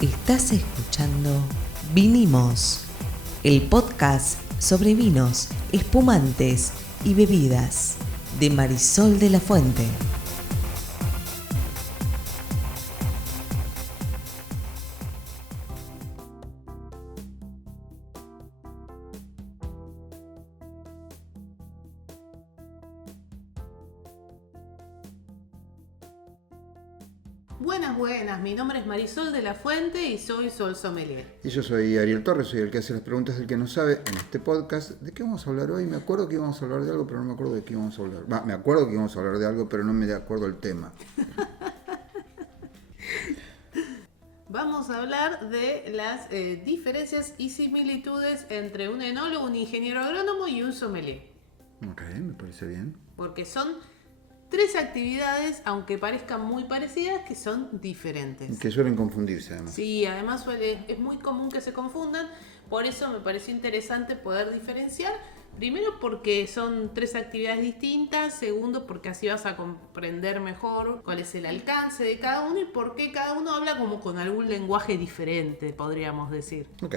Estás escuchando Vinimos, el podcast sobre vinos, espumantes y bebidas de Marisol de la Fuente. Buenas, mi nombre es Marisol de la Fuente y soy Sol Sommelier. Y yo soy Ariel Torres, soy el que hace las preguntas del que no sabe en este podcast. ¿De qué vamos a hablar hoy? Me acuerdo que íbamos a hablar de algo, pero no me acuerdo de qué íbamos a hablar. Me acuerdo que íbamos a hablar de algo, pero no me acuerdo el tema. Vamos a hablar de las diferencias y similitudes entre un enólogo, un ingeniero agrónomo y un sommelier. Ok, me parece bien. Porque son tres actividades, aunque parezcan muy parecidas, que son diferentes. Que suelen confundirse, además. Sí, además es muy común que se confundan, por eso me pareció interesante poder diferenciar. Primero porque son tres actividades distintas, segundo porque así vas a comprender mejor cuál es el alcance de cada uno y por qué cada uno habla como con algún lenguaje diferente, podríamos decir. Ok,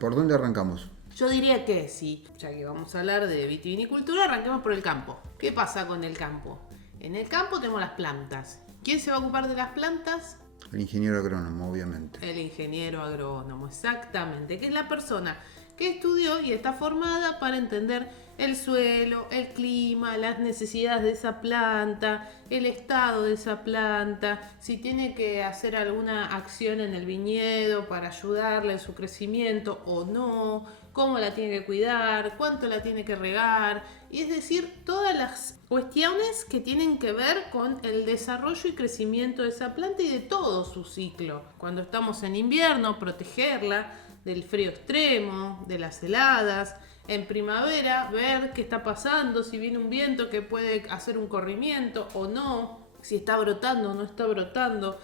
¿por dónde arrancamos? Yo diría que sí, ya que vamos a hablar de vitivinicultura, arranquemos por el campo. ¿Qué pasa con el campo? En el campo tenemos las plantas. ¿Quién se va a ocupar de las plantas? El ingeniero agrónomo, obviamente. El ingeniero agrónomo, exactamente, que es la persona que estudió y está formada para entender el suelo, el clima, las necesidades de esa planta, el estado de esa planta, si tiene que hacer alguna acción en el viñedo para ayudarle en su crecimiento o no, cómo la tiene que cuidar, cuánto la tiene que regar, y es decir, todas las cuestiones que tienen que ver con el desarrollo y crecimiento de esa planta y de todo su ciclo. Cuando estamos en invierno, protegerla del frío extremo, de las heladas. En primavera, ver qué está pasando, si viene un viento que puede hacer un corrimiento o no, si está brotando o no está brotando,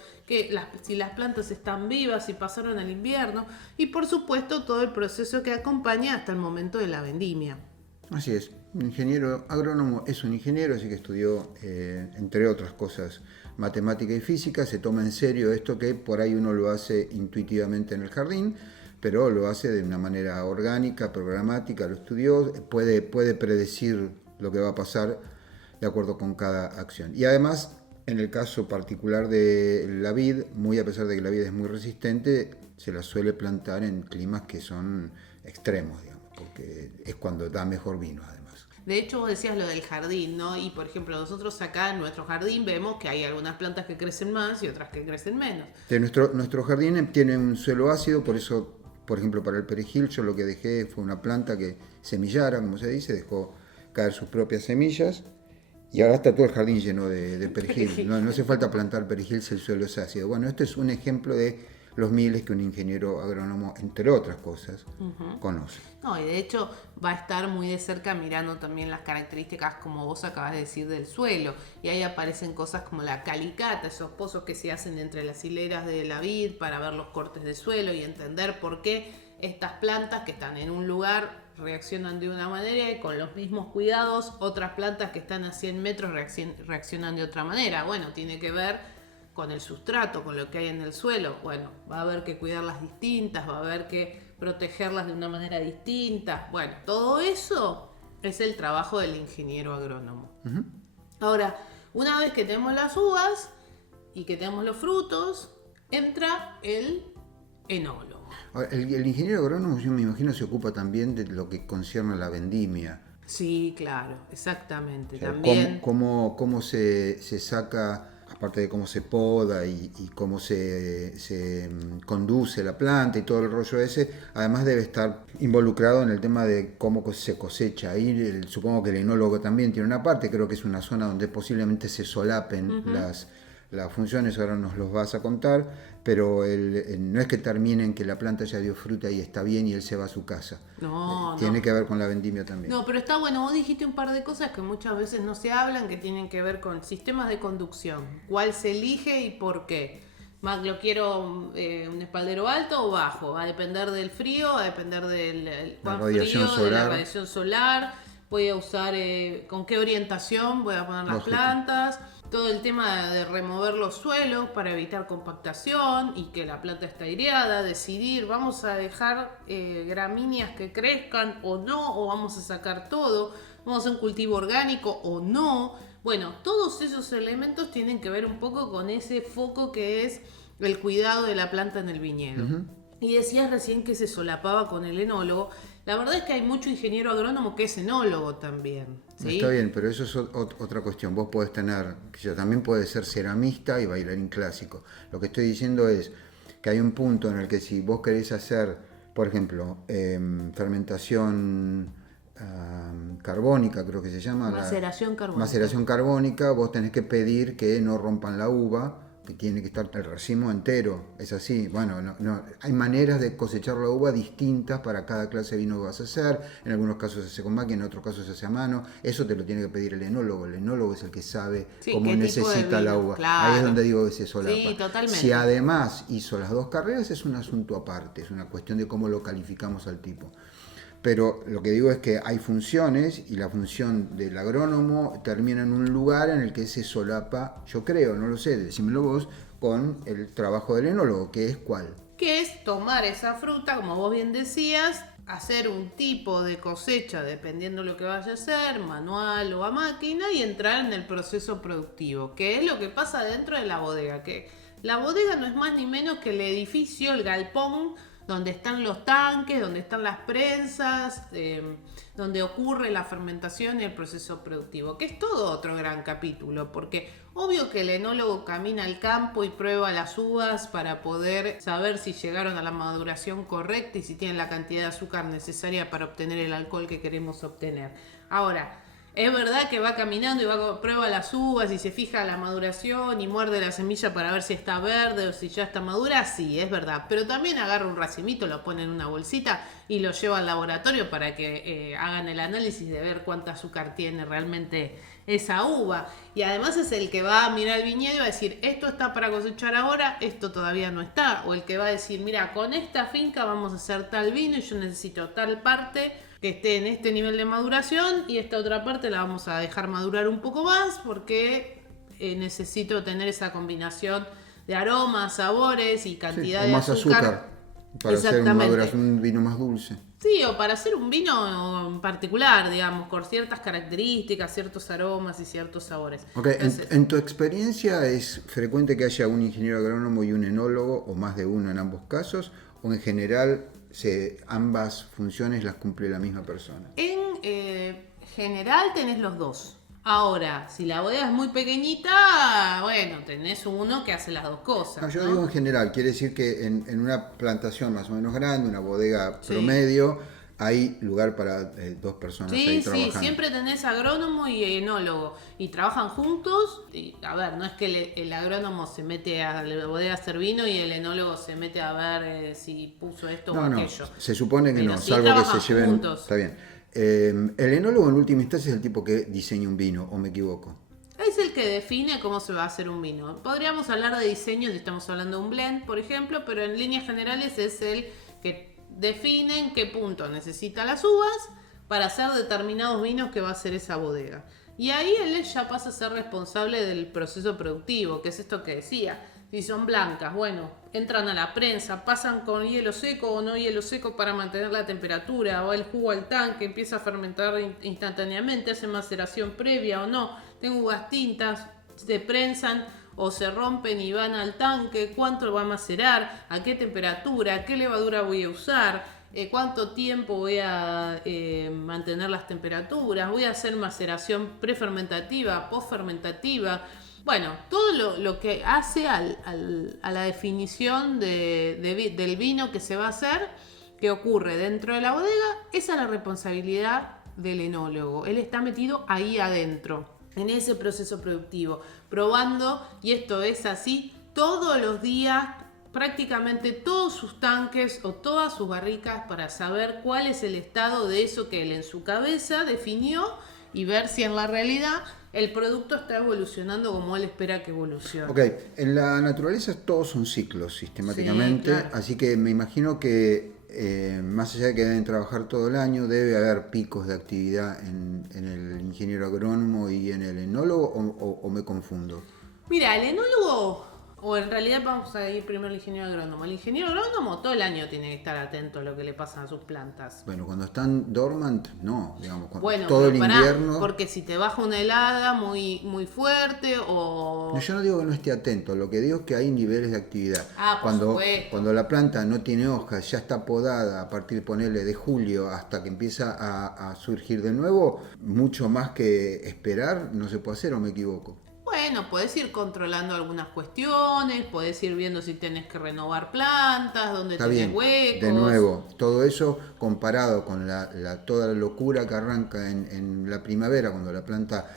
si las plantas están vivas, si pasaron el invierno, y por supuesto todo el proceso que acompaña hasta el momento de la vendimia. Así es, un ingeniero agrónomo es un ingeniero, así que estudió, entre otras cosas, matemática y física. Se toma en serio esto que por ahí uno lo hace intuitivamente en el jardín, pero lo hace de una manera orgánica, programática, lo estudió, puede predecir lo que va a pasar de acuerdo con cada acción. Y además, en el caso particular de la vid, muy a pesar de que la vid es muy resistente, se la suele plantar en climas que son extremos, digamos, porque es cuando da mejor vino, además. De hecho, vos decías lo del jardín, ¿no? Y por ejemplo, nosotros acá en nuestro jardín vemos que hay algunas plantas que crecen más y otras que crecen menos. Nuestro jardín tiene un suelo ácido, por eso, por ejemplo, para el perejil yo lo que dejé fue una planta que semillara, como se dice, dejó caer sus propias semillas y ahora está todo el jardín lleno de perejil. No hace falta plantar perejil si el suelo es ácido. Bueno, esto es un ejemplo de los miles que un ingeniero agrónomo, entre otras cosas, conoce. No, y de hecho va a estar muy de cerca mirando también las características, como vos acabas de decir, del suelo. Y ahí aparecen cosas como la calicata, esos pozos que se hacen entre las hileras de la vid para ver los cortes de suelo y entender por qué estas plantas que están en un lugar reaccionan de una manera y con los mismos cuidados otras plantas que están a 100 metros reaccionan de otra manera. Bueno, tiene que ver con el sustrato, con lo que hay en el suelo. Bueno, va a haber que cuidarlas distintas, va a haber que protegerlas de una manera distinta. Bueno, todo eso es el trabajo del ingeniero agrónomo. Uh-huh. Ahora, una vez que tenemos las uvas y que tenemos los frutos, entra el enólogo. Ahora, el ingeniero agrónomo, yo me imagino, se ocupa también de lo que concierne a la vendimia. Sí, claro, exactamente. O sea, también cómo se saca, aparte de cómo se poda y cómo se conduce la planta y todo el rollo ese, además debe estar involucrado en el tema de cómo se cosecha. Ahí supongo que el enólogo también tiene una parte, creo que es una zona donde posiblemente se solapen las funciones, ahora nos los vas a contar, pero no es que terminen que la planta ya dio fruta y está bien y él se va a su casa. Tiene que ver con la vendimia también. No, pero está bueno, vos dijiste un par de cosas que muchas veces no se hablan, que tienen que ver con sistemas de conducción. ¿Cuál se elige y por qué? ¿Lo quiero un espaldero alto o bajo? Va a depender del frío, va a depender del la radiación solar. De la radiación solar. voy a usar, con qué orientación voy a poner las plantas, todo el tema de remover los suelos para evitar compactación y que la planta esté aireada, decidir, vamos a dejar gramíneas que crezcan o no, o vamos a sacar todo, vamos a hacer un cultivo orgánico o no. Bueno, todos esos elementos tienen que ver un poco con ese foco que es el cuidado de la planta en el viñedo. Uh-huh. Y decías recién que se solapaba con el enólogo. La verdad es que hay mucho ingeniero agrónomo que es enólogo también, ¿sí? Está bien, pero eso es otra cuestión. Vos podés tener, también podés ser ceramista y bailarín clásico. Lo que estoy diciendo es que hay un punto en el que si vos querés hacer, por ejemplo, fermentación carbónica, creo que se llama. Maceración carbónica. Maceración carbónica, vos tenés que pedir que no rompan la uva, que tiene que estar el racimo entero, es así. Bueno, no, hay maneras de cosechar la uva distintas para cada clase de vino que vas a hacer. En algunos casos se hace con máquina, en otros casos se hace a mano. Eso te lo tiene que pedir el enólogo. El enólogo es el que sabe cómo necesita la uva. Claro. Ahí es donde digo que se solapa. Sí, totalmente. Si además hizo las dos carreras, es un asunto aparte, es una cuestión de cómo lo calificamos al tipo. Pero lo que digo es que hay funciones y la función del agrónomo termina en un lugar en el que se solapa, yo creo, no lo sé, decímelo vos, con el trabajo del enólogo, que es ¿cuál? Que es tomar esa fruta, como vos bien decías, hacer un tipo de cosecha dependiendo de lo que vaya a hacer, manual o a máquina, y entrar en el proceso productivo, que es lo que pasa dentro de la bodega, que la bodega no es más ni menos que el edificio, el galpón, donde están los tanques, donde están las prensas, donde ocurre la fermentación y el proceso productivo, que es todo otro gran capítulo, porque obvio que el enólogo camina al campo y prueba las uvas para poder saber si llegaron a la maduración correcta y si tienen la cantidad de azúcar necesaria para obtener el alcohol que queremos obtener. Ahora, es verdad que va caminando y prueba las uvas y se fija la maduración y muerde la semilla para ver si está verde o si ya está madura, sí, es verdad. Pero también agarra un racimito, lo pone en una bolsita y lo lleva al laboratorio para que hagan el análisis de ver cuánta azúcar tiene realmente esa uva. Y además es el que va a mirar el viñedo y va a decir, esto está para cosechar ahora, esto todavía no está. O el que va a decir, mira, con esta finca vamos a hacer tal vino y yo necesito tal parte que esté en este nivel de maduración y esta otra parte la vamos a dejar madurar un poco más porque necesito tener esa combinación de aromas, sabores y cantidad de más azúcar para hacer un vino más dulce. Sí, o para hacer un vino en particular, digamos, con ciertas características, ciertos aromas y ciertos sabores. Okay. Entonces, en tu experiencia, ¿es frecuente que haya un ingeniero agrónomo y un enólogo, o más de uno en ambos casos, o en general ambas funciones las cumple la misma persona? En general tenés los dos. Ahora, si la bodega es muy pequeñita, bueno, tenés uno que hace las dos cosas. No, yo digo en general, quiere decir que en una plantación más o menos grande, una bodega promedio, hay lugar para dos personas ahí trabajando. Sí, siempre tenés agrónomo y enólogo y trabajan juntos. Y, a ver, no es que el agrónomo se mete a la bodega a hacer vino y el enólogo se mete a ver si puso esto o aquello. Se supone que no, salvo que se lleven juntos. Está bien. El enólogo en última instancia es el tipo que diseña un vino, ¿o me equivoco? Es el que define cómo se va a hacer un vino. Podríamos hablar de diseño si estamos hablando de un blend, por ejemplo, pero en líneas generales es el que define en qué punto necesita las uvas para hacer determinados vinos que va a hacer esa bodega. Y ahí él ya pasa a ser responsable del proceso productivo, que es esto que decía. Si son blancas, bueno, entran a la prensa, pasan con hielo seco o no hielo seco para mantener la temperatura, va el jugo al tanque, empieza a fermentar instantáneamente, hace maceración previa o no. Tengo uvas tintas, se prensan o se rompen y van al tanque, cuánto va a macerar, a qué temperatura, qué levadura voy a usar, cuánto tiempo voy a mantener las temperaturas, voy a hacer maceración prefermentativa, postfermentativa. Bueno, todo lo que hace a la definición del vino que se va a hacer, que ocurre dentro de la bodega, esa es la responsabilidad del enólogo. Él está metido ahí adentro, en ese proceso productivo, probando, y esto es así, todos los días, prácticamente todos sus tanques o todas sus barricas para saber cuál es el estado de eso que él en su cabeza definió y ver si en la realidad el producto está evolucionando como él espera que evolucione. Ok, en la naturaleza todos son ciclos sistemáticamente, sí, claro. Así que me imagino que más allá de que deben trabajar todo el año, debe haber picos de actividad en el ingeniero agrónomo y en el enólogo, o me confundo. Mira, el enólogo, o en realidad vamos a ir primero al ingeniero agrónomo. El ingeniero agrónomo todo el año tiene que estar atento a lo que le pasa a sus plantas. Bueno, cuando están dormant, no, digamos, Bueno, todo el pero pará, invierno. porque si te baja una helada muy, muy fuerte o... No, yo no digo que no esté atento, lo que digo es que hay niveles de actividad. Ah, por supuesto. Cuando la planta no tiene hojas, ya está podada a partir, ponerle de julio hasta que empieza a surgir de nuevo, mucho más que esperar no se puede hacer, ¿o me equivoco? Bueno, podés ir controlando algunas cuestiones, podés ir viendo si tenés que renovar plantas, dónde Está tenés bien, huecos. de nuevo, todo eso comparado con toda la locura que arranca en la primavera, cuando la planta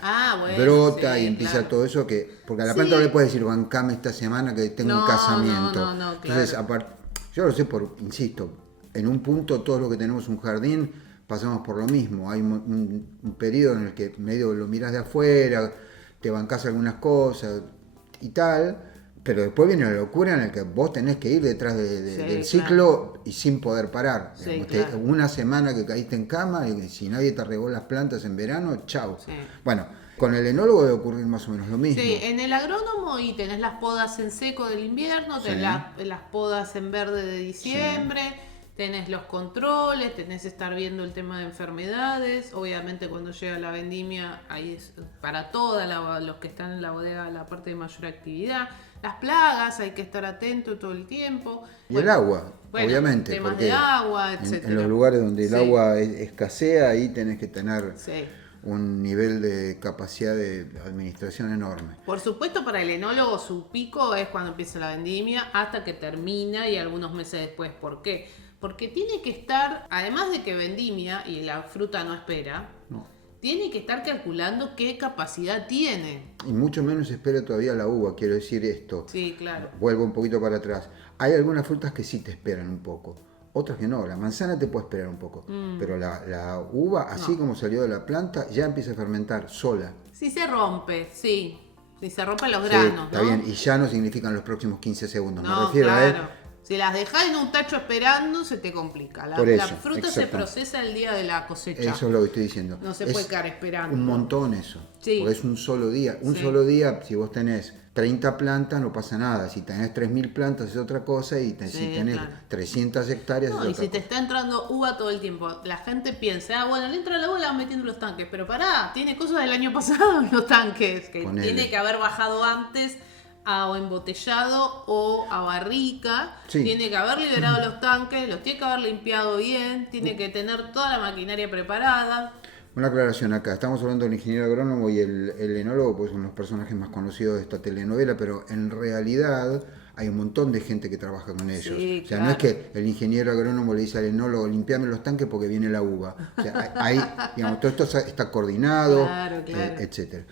brota sí, y empieza claro. todo eso, porque a la planta no le puedes decir, bancame esta semana que tengo un casamiento. No, Entonces, claro. yo lo sé insisto, en un punto todos los que tenemos un jardín pasamos por lo mismo. Hay un periodo en el que medio lo miras de afuera, te bancás algunas cosas y tal, pero después viene la locura en la que vos tenés que ir detrás del ciclo y sin poder parar. Sí, Digamos, claro. una semana que caíste en cama y si nadie te regó las plantas en verano, chau. Sí. Bueno, con el enólogo debe ocurrir más o menos lo mismo. Sí, en el agrónomo y tenés las podas en seco del invierno, tenés las podas en verde de diciembre, tenés los controles, tenés estar viendo el tema de enfermedades. Obviamente cuando llega la vendimia, ahí es para todos los que están en la bodega la parte de mayor actividad. Las plagas, hay que estar atento todo el tiempo. Y el agua, obviamente. Temas porque de agua, etcétera. en los lugares donde el agua escasea, ahí tenés que tener un nivel de capacidad de administración enorme. Por supuesto, para el enólogo su pico es cuando empieza la vendimia hasta que termina y algunos meses después. ¿Por qué? Porque tiene que estar, además de que vendimia y la fruta no espera, tiene que estar calculando qué capacidad tiene. Y mucho menos espera todavía la uva, quiero decir esto. Sí, claro. Vuelvo un poquito para atrás. Hay algunas frutas que sí te esperan un poco, otras que no. La manzana te puede esperar un poco, pero la uva, así como salió de la planta, ya empieza a fermentar sola. Si se rompe, sí. Si se rompen los granos, está bien, y ya no significan los próximos 15 segundos. No, me refiero claro. Si las dejás en un tacho esperando, se te complica. La fruta se procesa el día de la cosecha. Eso es lo que estoy diciendo. No se puede quedar esperando. Un montón eso. Sí. Porque es un solo día. Solo día, si vos tenés 30 plantas, no pasa nada. Si tenés 3.000 plantas es otra cosa. Y si tenés 300 hectáreas es otra cosa. Y si te está entrando uva todo el tiempo, la gente piensa, bueno, le entra la uva, la van metiendo en los tanques. Pero pará, tiene cosas del año pasado en los tanques. Que tiene que haber bajado antes o embotellado o a barrica, tiene que haber liberado los tanques, los tiene que haber limpiado bien, tiene que tener toda la maquinaria preparada. Una aclaración acá, estamos hablando del ingeniero agrónomo y el enólogo, pues son los personajes más conocidos de esta telenovela, pero en realidad hay un montón de gente que trabaja con ellos. Sí, o sea, no es que el ingeniero agrónomo le dice al enólogo, limpiame los tanques porque viene la uva. O sea, hay, digamos, todo esto está coordinado, etcétera.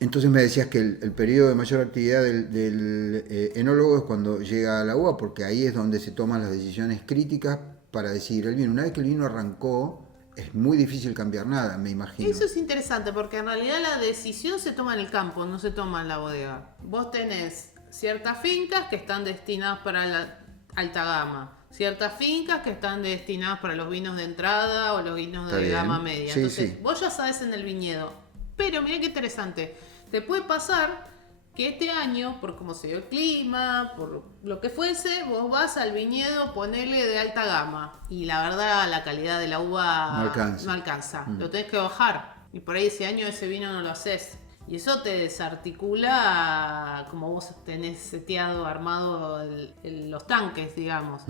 Entonces me decías que el periodo de mayor actividad del enólogo es cuando llega a la uva, porque ahí es donde se toman las decisiones críticas para decidir el vino. Una vez que el vino arrancó, es muy difícil cambiar nada, me imagino. Eso es interesante, porque en realidad la decisión se toma en el campo, no se toma en la bodega. Vos tenés ciertas fincas que están destinadas para la alta gama, ciertas fincas que están destinadas para los vinos de entrada o los vinos de gama media. Entonces, vos ya sabés en el viñedo. Pero mirá qué interesante. Te puede pasar que este año, por cómo se dio el clima, por lo que fuese, vos vas al viñedo, ponele de alta gama. Y la verdad, la calidad de la uva no alcanza. Lo tenés que bajar. Y por ahí ese año ese vino no lo haces. Y eso te desarticula como vos tenés seteado, armado los tanques, digamos.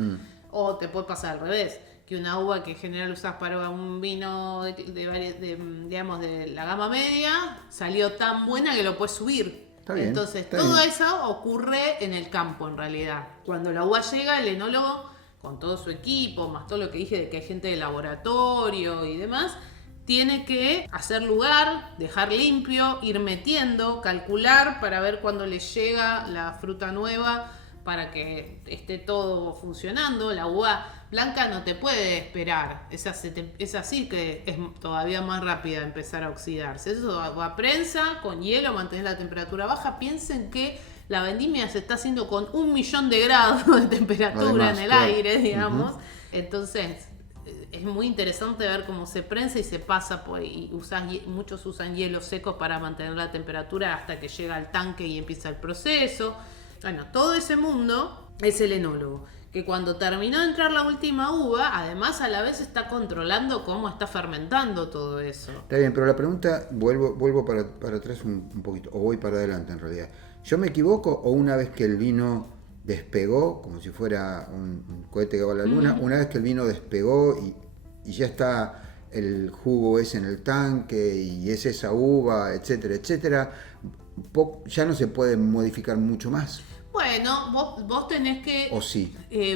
O te puede pasar al revés. Que una uva que en general usás para un vino digamos de la gama media salió tan buena que lo puedes subir. Entonces todo eso ocurre en el campo en realidad. Cuando la uva llega, el enólogo con todo su equipo, más todo lo que dije de que hay gente de laboratorio y demás, tiene que hacer lugar, dejar limpio, ir metiendo, calcular para ver cuándo le llega la fruta nueva para que esté todo funcionando. La uva blanca no te puede esperar, es así que es todavía más rápida de empezar a oxidarse. Eso va a prensa, con hielo, mantener la temperatura baja. Piensen que la vendimia se está haciendo con 1.000.000 de grados de temperatura Además, en el claro. aire, digamos. Entonces, es muy interesante ver cómo se prensa y se pasa y muchos usan hielo seco para mantener la temperatura hasta que llega al tanque y empieza el proceso. Bueno, todo ese mundo es el enólogo, que cuando terminó de entrar la última uva, además a la vez está controlando cómo está fermentando todo eso. Está bien, pero la pregunta, vuelvo para atrás un poquito, o voy para adelante en realidad. ¿Yo me equivoco o una vez que el vino despegó, como si fuera un cohete que va a la luna, una vez que el vino despegó y ya está el jugo ese en el tanque y es esa uva, etcétera, etcétera, ya no se puede modificar mucho más? Bueno, vos tenés que... ¿O sí?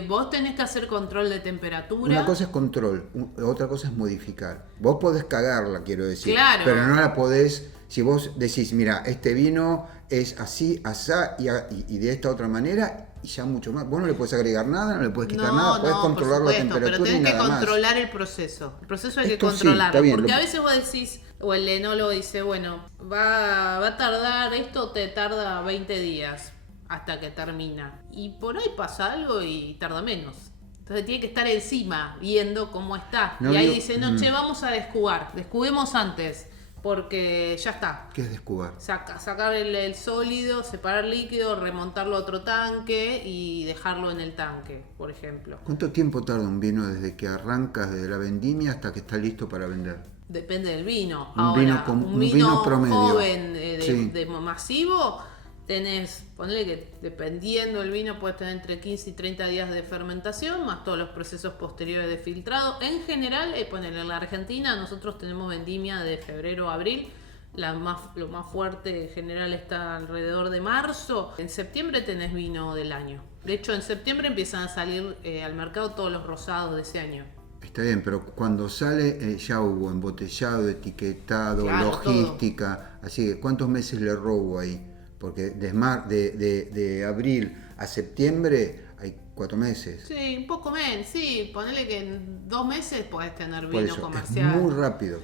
Vos tenés que hacer control de temperatura. Una cosa es control, otra cosa es modificar. Vos podés cagarla, quiero decir, Claro. pero no la podés... Si vos decís, mira, este vino es así, asá y de esta otra manera, y ya mucho más. Vos no le podés agregar nada, no le podés quitar nada, podés controlar la temperatura pero tenés y nada que más. controlar el proceso. El proceso hay Esto que sí, controlarlo. está bien, porque a veces vos decís, o el enólogo dice, bueno, va a tardar, esto te tarda 20 días hasta que termina. Y por ahí pasa algo y tarda menos. Entonces tiene que estar encima, viendo cómo está. No y ahí digo- dice, no, che, vamos a descubemos antes, porque ya está. ¿Qué es descubar? Sacar el sólido, separar líquido, remontarlo a otro tanque y dejarlo en el tanque, por ejemplo. ¿Cuánto tiempo tarda un vino desde que arrancas desde la vendimia hasta que está listo para vender? Depende del vino. Un Ahora, vino un vino promedio. joven Sí. de masivo, ponele que dependiendo del vino puedes tener entre 15 y 30 días de fermentación, más todos los procesos posteriores de filtrado. En general, ponele en la Argentina, nosotros tenemos vendimia de febrero a abril. Lo más fuerte en general está alrededor de marzo. En septiembre tenés vino del año. De hecho, en septiembre empiezan a salir al mercado todos los rosados de ese año. Está bien, pero cuando sale ya hubo embotellado, etiquetado, Claro, logística, así que ¿cuántos meses le robo ahí? Porque de abril a septiembre hay 4 meses. Sí, un poco menos, sí. Ponele que en 2 meses podés tener Por vino eso, comercial. es muy rápido.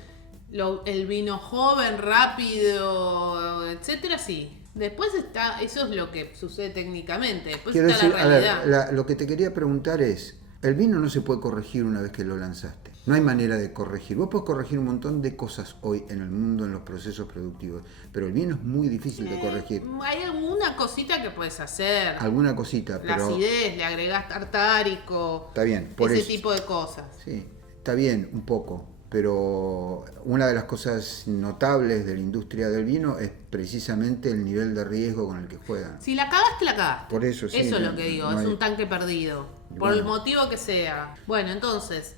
El vino joven, rápido, etcétera, sí. Después está, eso es lo que sucede técnicamente. Después Quiero está decir, la a realidad. ver, lo que te quería preguntar es, el vino no se puede corregir una vez que lo lanzaste. No hay manera de corregir. Vos podés corregir un montón de cosas hoy en el mundo, en los procesos productivos, pero el vino es muy difícil de corregir. Hay alguna cosita que puedes hacer. Alguna cosita, La pero... acidez, le agregás tartárico. Está bien, por ese eso. tipo de cosas. Sí, está bien, un poco, pero una de las cosas notables de la industria del vino es precisamente el nivel de riesgo con el que juegan. Si la cagaste, la cagaste. Por eso sí, Eso es no- lo que digo, no es hay- un tanque perdido. Por Bueno. el motivo que sea. Bueno, entonces,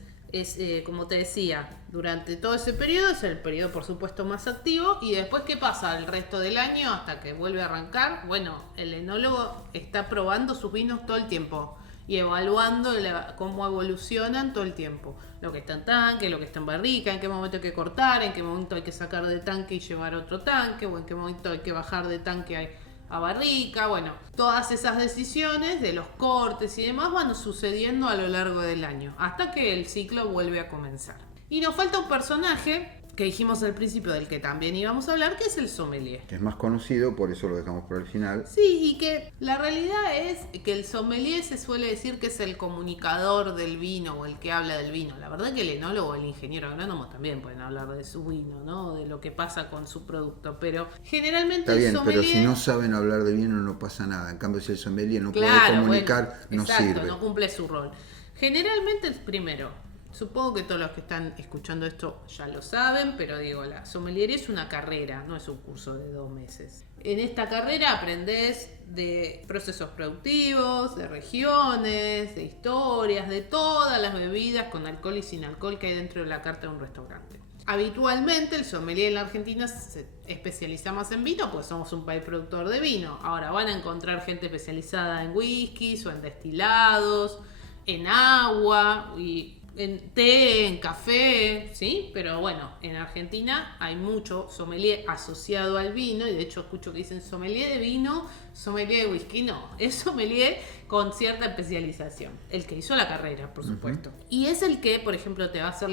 como te decía, durante todo ese periodo es el periodo, por supuesto, más activo. Y después, ¿qué pasa el resto del año hasta que vuelve a arrancar? Bueno, el enólogo está probando sus vinos todo el tiempo y evaluando cómo evolucionan todo el tiempo. Lo que está en tanque, lo que está en barrica, en qué momento hay que cortar, en qué momento hay que sacar de tanque y llevar a otro tanque, o en qué momento hay que bajar de tanque a barrica. Bueno, todas esas decisiones de los cortes y demás van sucediendo a lo largo del año, hasta que el ciclo vuelve a comenzar. Y nos falta un personaje que dijimos al principio del que también íbamos a hablar, que es el sommelier. Que es más conocido, por eso lo dejamos por el final. Sí, y que la realidad es que el sommelier se suele decir que es el comunicador del vino o el que habla del vino. La verdad que el enólogo, el ingeniero agrónomo también pueden hablar de su vino, ¿no? De lo que pasa con su producto, pero generalmente Está bien, el sommelier... pero si no saben hablar de vino no pasa nada. En cambio, si el sommelier no puede Claro, comunicar, bueno, no exacto, sirve. no cumple su rol. Generalmente es primero. Supongo que todos los que están escuchando esto ya lo saben, pero digo, la sommelier es una carrera, no es un curso de 2 meses. En esta carrera aprendés de procesos productivos, de regiones, de historias, de todas las bebidas con alcohol y sin alcohol que hay dentro de la carta de un restaurante. Habitualmente el sommelier en la Argentina se especializa más en vino, pues somos un país productor de vino. Ahora van a encontrar gente especializada en whiskies o en destilados, en agua y en té, en café, ¿sí? Pero bueno, en Argentina hay mucho sommelier asociado al vino, y de hecho escucho que dicen sommelier de vino, sommelier de whisky. No, es sommelier con cierta especialización. El que hizo la carrera, por supuesto. Y es el que, por ejemplo, te va a hacer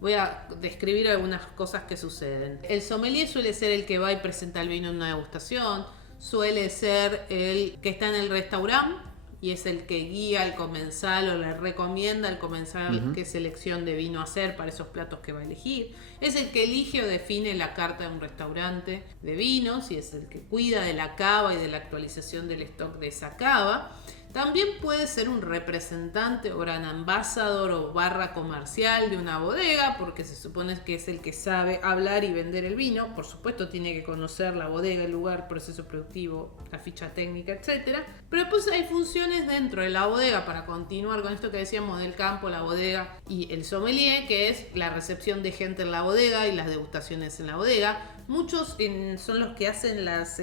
voy a describir algunas cosas que suceden. El sommelier suele ser el que va y presenta el vino en una degustación. suele ser el que está en el restaurante y es el que guía al comensal o le recomienda al comensal qué selección de vino hacer para esos platos que va a elegir. Es el que elige o define la carta de un restaurante de vinos y es el que cuida de la cava y de la actualización del stock de esa cava. También puede ser un representante o gran embajador o barra comercial de una bodega, porque se supone que es el que sabe hablar y vender el vino. Por supuesto tiene que conocer la bodega, el lugar, proceso productivo, la ficha técnica, etc. Pero después hay funciones dentro de la bodega, para continuar con esto que decíamos del campo, la bodega y el sommelier, que es la recepción de gente en la bodega y las degustaciones en la bodega. Muchos son los que hacen las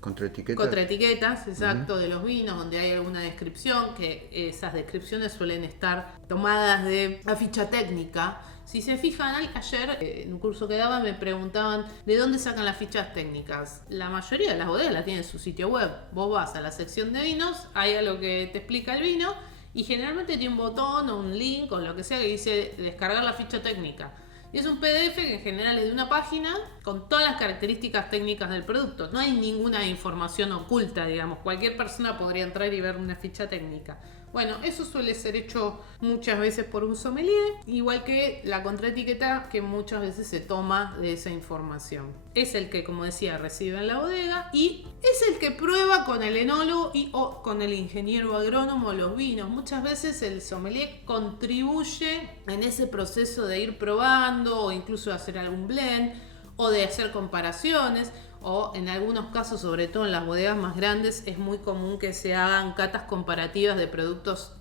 contraetiquetas, exacto, de los vinos, donde hay alguna descripción, que esas descripciones suelen estar tomadas de la ficha técnica. Si se fijan, ayer en un curso que daba me preguntaban de dónde sacan las fichas técnicas. La mayoría de las bodegas la tienen en su sitio web. Vos vas a la sección de vinos, hay algo que te explica el vino y generalmente tiene un botón o un link o lo que sea que dice descargar la ficha técnica. Y es un PDF que en general es de una página con todas las características técnicas del producto. No hay ninguna información oculta, digamos. Cualquier persona podría entrar y ver una ficha técnica. Bueno, eso suele ser hecho muchas veces por un sommelier, igual que la contraetiqueta que muchas veces se toma de esa información. Es el que, como decía, recibe en la bodega y es el que prueba con el enólogo o con el ingeniero agrónomo los vinos. Muchas veces el sommelier contribuye en ese proceso de ir probando o incluso hacer algún blend o de hacer comparaciones. O en algunos casos, sobre todo en las bodegas más grandes, es muy común que se hagan catas comparativas de productos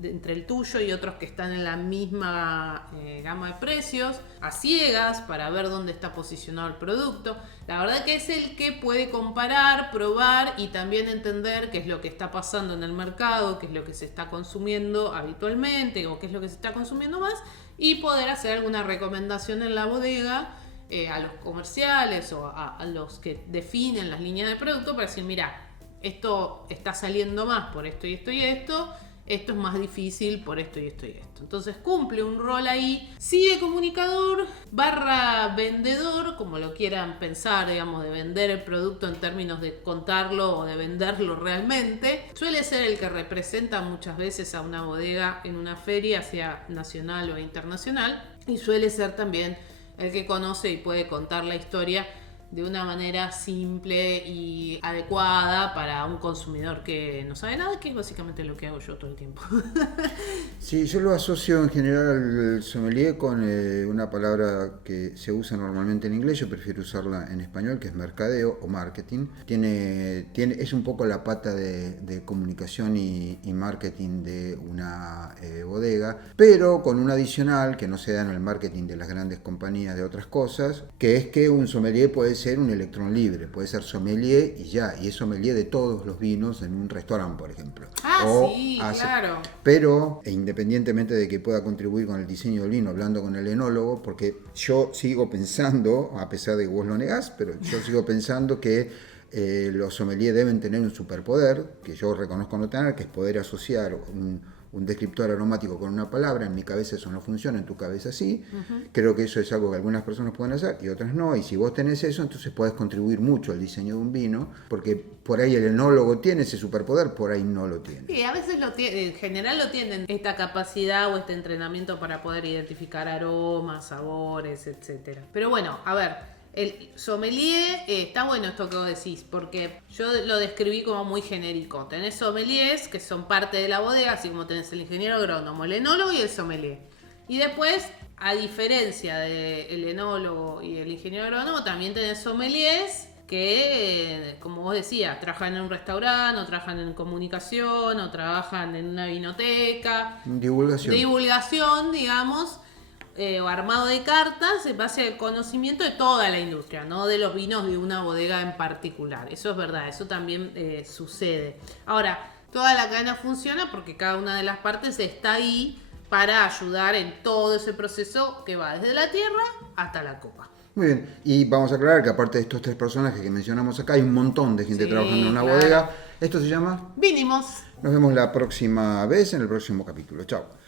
entre el tuyo y otros que están en la misma gama de precios, a ciegas, para ver dónde está posicionado el producto. La verdad que es el que puede comparar, probar y también entender qué es lo que está pasando en el mercado, qué es lo que se está consumiendo habitualmente o qué es lo que se está consumiendo más, y poder hacer alguna recomendación en la bodega a los comerciales o a los que definen las líneas de producto para decir, mira, esto está saliendo más por esto y esto y esto es más difícil por esto y esto y esto. Entonces cumple un rol ahí, sí, de comunicador barra vendedor, como lo quieran pensar, digamos, de vender el producto en términos de contarlo o de venderlo realmente. Suele ser el que representa muchas veces a una bodega en una feria, sea nacional o internacional, y suele ser también el que conoce y puede contar la historia de una manera simple y adecuada para un consumidor que no sabe nada, que es básicamente lo que hago yo todo el tiempo. Sí, yo lo asocio en general al sommelier con una palabra que se usa normalmente en inglés, yo prefiero usarla en español, que es mercadeo o marketing. Es un poco la pata de comunicación y marketing de una bodega, pero con un adicional que no se da en el marketing de las grandes compañías de otras cosas, que es que un sommelier puede ser un electrón libre, puede ser sommelier y ya, y es sommelier de todos los vinos en un restaurante, por ejemplo. Sí, claro. Pero independientemente de que pueda contribuir con el diseño del vino, hablando con el enólogo, porque yo sigo pensando, a pesar de que vos lo negás, pero yo sigo pensando que los sommeliers deben tener un superpoder, que yo reconozco no tener, que es poder asociar un descriptor aromático con una palabra. En mi cabeza eso no funciona, en tu cabeza sí. Creo que eso es algo que algunas personas pueden hacer y otras no, y si vos tenés eso, entonces podés contribuir mucho al diseño de un vino, porque por ahí el enólogo tiene ese superpoder, por ahí no lo tiene. Sí, a veces en general lo tienen, esta capacidad o este entrenamiento para poder identificar aromas, sabores, etc. Pero bueno, a ver, el sommelier, está bueno esto que vos decís, porque yo lo describí como muy genérico. Tenés sommeliers que son parte de la bodega, así como tenés el ingeniero agrónomo, el enólogo y el sommelier. Y después, a diferencia del enólogo y el ingeniero agrónomo, también tenés sommeliers que, como vos decías, trabajan en un restaurante, o trabajan en comunicación, o trabajan en una vinoteca. Divulgación, digamos. O armado de cartas en base al conocimiento de toda la industria, no de los vinos de una bodega en particular. Eso es verdad, eso también sucede. Ahora, toda la cadena funciona porque cada una de las partes está ahí para ayudar en todo ese proceso que va desde la tierra hasta la copa. Muy bien, y vamos a aclarar que aparte de estos tres personajes que mencionamos acá, hay un montón de gente trabajando en una bodega. ¿Esto se llama? Vinimos. Nos vemos la próxima vez en el próximo capítulo. Chao.